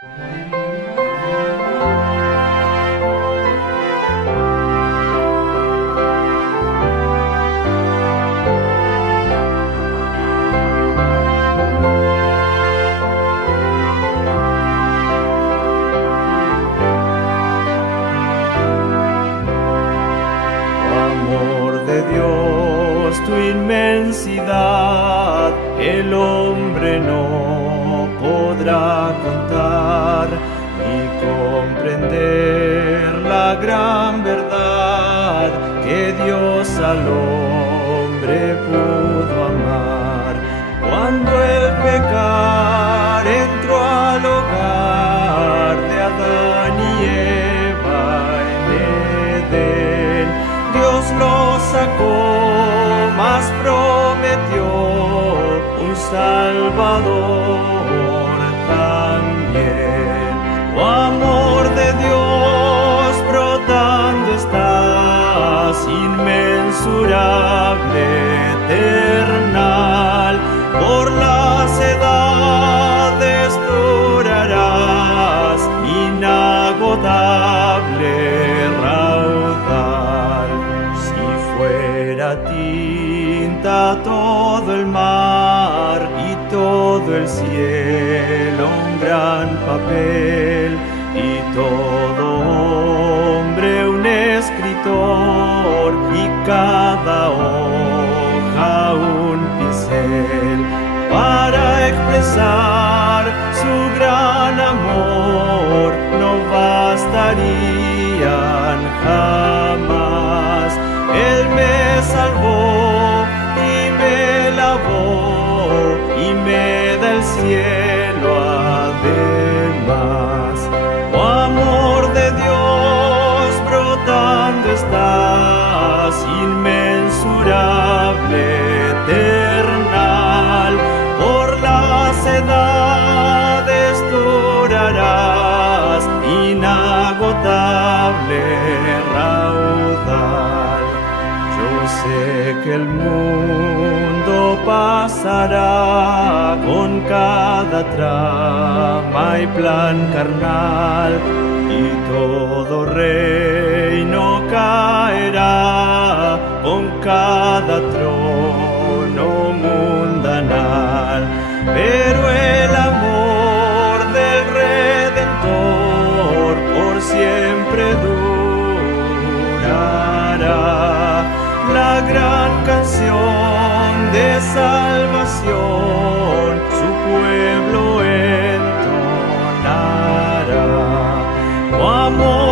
Dios, tu inmensidad, el hombre no podrá contar ni comprender la gran verdad que Dios al hombre pudo amar. Cuando el pecar entró al hogar de Adán y Eva en Edén, Dios lo sacó, mas prometió un Salvador también. Oh, amor de Dios brotando estás, inmensurable, eternal, por las edades durarás, inagotable raudal. Fuera tinta todo el mar y todo el cielo un gran papel, y todo hombre un escritor y cada hoja un pincel, para expresar su gran amor no bastarían jamás. Él me salvó y me lavó y me da el cielo además. Oh, amor de Dios brotando estás, inmensurable, eternal, por las edades durarás, inagotable raudal. Yo sé que el mundo pasará con cada trama y plan carnal, y todo reino caerá con cada trono mundanal. Pero el amor del Redentor por siempre durará. La gran canción de salvación su pueblo entonará. Oh, amor